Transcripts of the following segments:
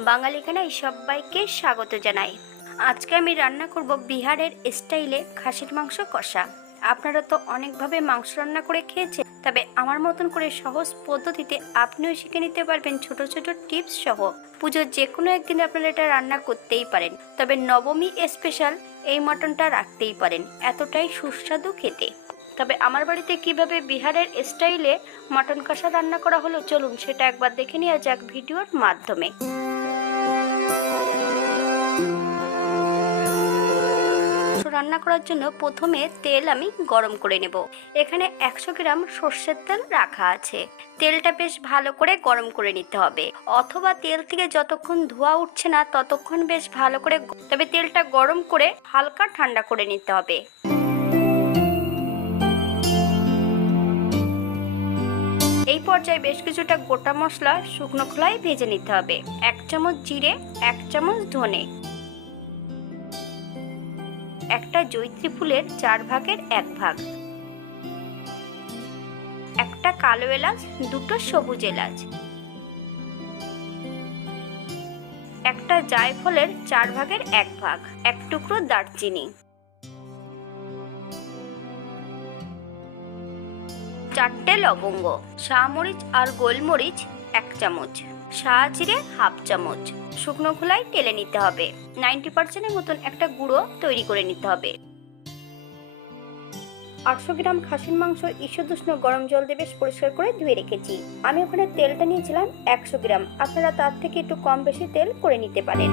বাঙালি খানায় সবাইকে স্বাগত জানাই। আজকে আমি রান্না করব বিহারের স্টাইলে খাসির মাংস কষা। আপনারা তো অনেকভাবে মাংস রান্না করে খেয়েছেন, তবে আমার মতন করে সহজ পদ্ধতিতে আপনিও শিখে নিতে পারবেন ছোট ছোট টিপস সহ। পুজোর যে কোনো একদিন আপনারা এটা রান্না করতেই পারেন, তবে নবমী স্পেশাল এই মটনটা রাখতেই পারেন, এতটাই সুস্বাদু খেতে। তবে আমার বাড়িতে কিভাবে বিহারের স্টাইলে মটন কষা রান্না করা হলো, চলুন সেটা একবার দেখে নেওয়া যাক ভিডিওর মাধ্যমে। রান্না করার জন্য প্রথমে তেল আমি গরম করে নেব। এখানে 100 গ্রাম সর্ষের তেল রাখা আছে। তেলটা বেশ ভালো করে গরম করে নিতে হবে, অথবা তেল থেকে যতক্ষণ ধোঁয়া উঠছে না ততক্ষণ বেশ ভালো করে, তবে তেলটা গরম করে হালকা ঠান্ডা করে নিতে হবে। এই পর্যায়ে বেশ কিছুটা গোটা মশলা শুকনো খোলায় ভেজে নিতে হবে। 1 চামচ জিরে, 1 চামচ ধনে, একটা জয়িত্রী ফুলের 4 ভাগের 1 ভাগ, একটা কালো এলাচ, দুটো সবুজ এলাচ, একটা জায়ফলের 4 ভাগের 1 ভাগ, এক টুকরো দারচিনি, 4টে লবঙ্গ, শাহমরিচ আর গোলমরিচ 1 চামচ, শাহজিরে 1/2 চামচ। শুকনো খোলায় টেলে নিতে হবে। 90% মতন একটা গুঁড়ো তৈরি করে নিতে হবে। 800 গ্রাম খাসির মাংস ঈষদুষ্ণ গরম জল দিয়ে বেশ পরিষ্কার করে ধুয়ে রেখেছি। আমি ওখানে তেলটা নিয়েছিলাম 100 গ্রাম, আপনারা তার থেকে একটু কম বেশি তেল করে নিতে পারেন।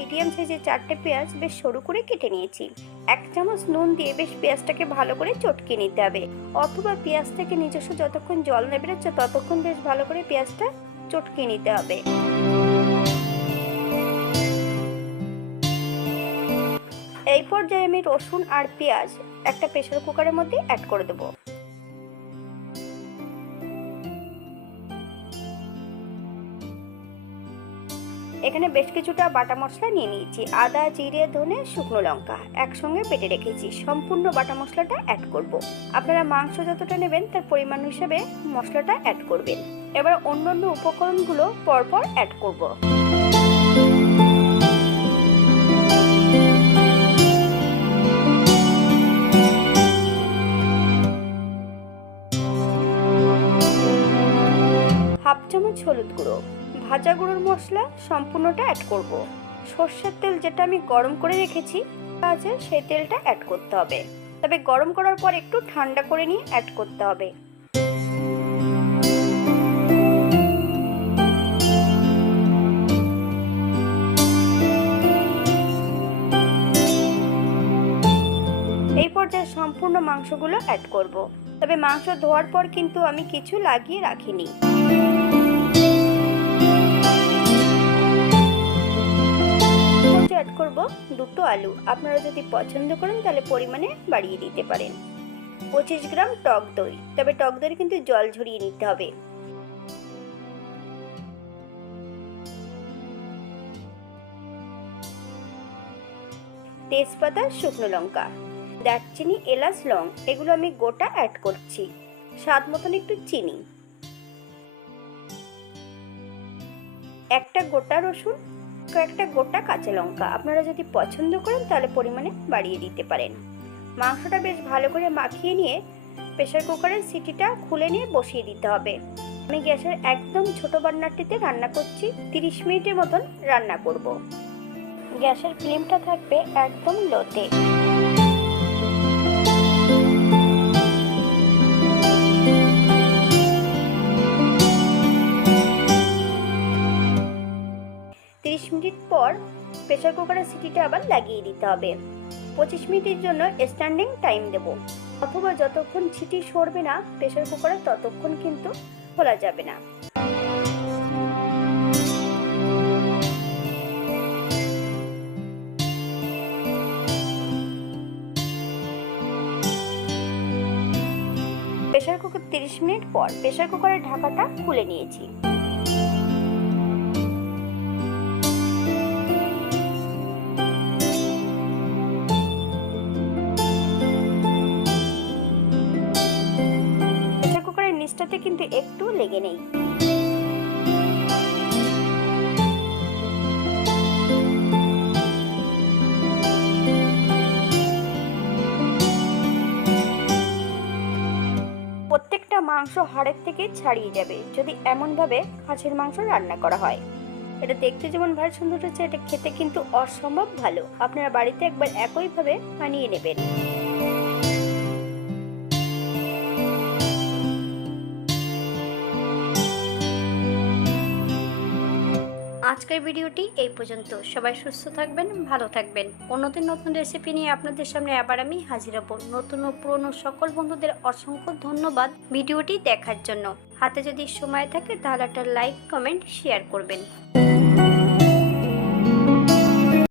মিডিয়াম সাইজের 4টে পেঁয়াজ বেশ সরু করে কেটে নিয়েছি। 1 চামচ নুন দিয়ে বেশ পেঁয়াজটাকে ভালো করে চটকে নিতে হবে, অথবা পেঁয়াজ থেকে নিজস্ব যতক্ষণ জল না বেরোচ্ছে ততক্ষণ বেশ ভালো করে পেঁয়াজটা চটকে নিতে হবে। এই পর্যায়ে আমি রসুন আর পেঁয়াজ একটা প্রেসার কুকারের মধ্যে অ্যাড করে দেবো। এখানে বেশ কিছুটা বাটা মশলা নিয়ে নিয়েছি। আদা, জিরে, ধনে, শুকনো লঙ্কা একসঙ্গে বেটে রেখেছি। সম্পূর্ণ বাটা মশলাটা অ্যাড করব। আপনারা মাংস যতটা নেবেন তার পরিমাণ হিসেবে মশলাটা অ্যাড করবেন। এবার অন্যান্য উপকরণগুলো পরপর অ্যাড করব। হাফ চামচ হলুদ গুঁড়ো, ভাজা গুঁড়োর মশলা সম্পূর্ণটা অ্যাড করব। সর্ষের তেল যেটা আমি গরম করে রেখেছি আছে সেই তেলটা অ্যাড করতে হবে, তবে গরম করার পর একটু ঠান্ডা করে নিয়ে অ্যাড করতে হবে। এই পর্যায়ে সম্পূর্ণ মাংসগুলো অ্যাড করব, তবে মাংস ধোয়ার পর কিন্তু আমি কিছু লাগিয়ে রাখিনি। অ্যাড করব দুটো আলু, আপনারা যদি পছন্দ করেন তাহলে পরিমাণে বাড়িয়ে দিতে পারেন। 25 গ্রাম টক দই, তবে টক দই কিন্তু জল ঝরিয়ে নিতে হবে। তেজপাতা, শুকনো লঙ্কা, দারচিনি, এলাচ, লং এগুলো আমি গোটা অ্যাড করছি। স্বাদ মতন একটু চিনি, একটা গোটা রসুন, কয়েকটা গোটা কাঁচা লঙ্কা, আপনারা যদি পছন্দ করেন তাহলে পরিমাণে বাড়িয়ে দিতে পারেন। মাংসটা বেশ ভালো করে মাখিয়ে নিয়ে প্রেসার কুকারের সিটিটা খুলে নিয়ে বসিয়ে দিতে হবে। আমি গ্যাসের একদম ছোট বার্নারটিতে রান্না করছি। 30 মিনিটের মতন রান্না করব। গ্যাসের ফ্লেমটা থাকবে একদম লোতে। মিনিট পর প্রেসার কুকারের সিটিটা আবার লাগিয়ে দিতে হবে। 25 মিনিটের জন্য স্ট্যান্ডিং টাইম দেব, অথবা যতক্ষণ সিটি সরবে না প্রেসার কুকারে ততক্ষণ কিন্তু খোলা যাবে না। প্রেসার 30 মিনিট পর প্রেসার কুকারের ঢাকাটা খুলে নিয়েছি। প্রেসার কুকারের নিচটাতে কিন্তু একটু লেগে নেই। প্রত্যেকটা মাংস হাড়ের থেকে ছাড়িয়ে যাবে যদি এমনভাবে খাসির মাংস রান্না করা হয়। এটা দেখতে যেমন ভালো সুন্দর হচ্ছে, এটা খেতে কিন্তু অসম্ভব ভালো। আপনারা বাড়িতে একবার একইভাবে বানিয়ে নেবেন। আজকের ভিডিওটি এই পর্যন্ত। সবাই সুস্থ থাকবেন, ভালো থাকবেন। অন্যদিন নতুন রেসিপি নিয়ে আপনাদের সামনে আবার আমি হাজির হব। নতুন ও পুরনো সকল বন্ধুদের অসংখ্য ধন্যবাদ ভিডিওটি দেখার জন্য। হাতে যদি সময় থাকে তাহলে একটা লাইক, কমেন্ট, শেয়ার করবেন।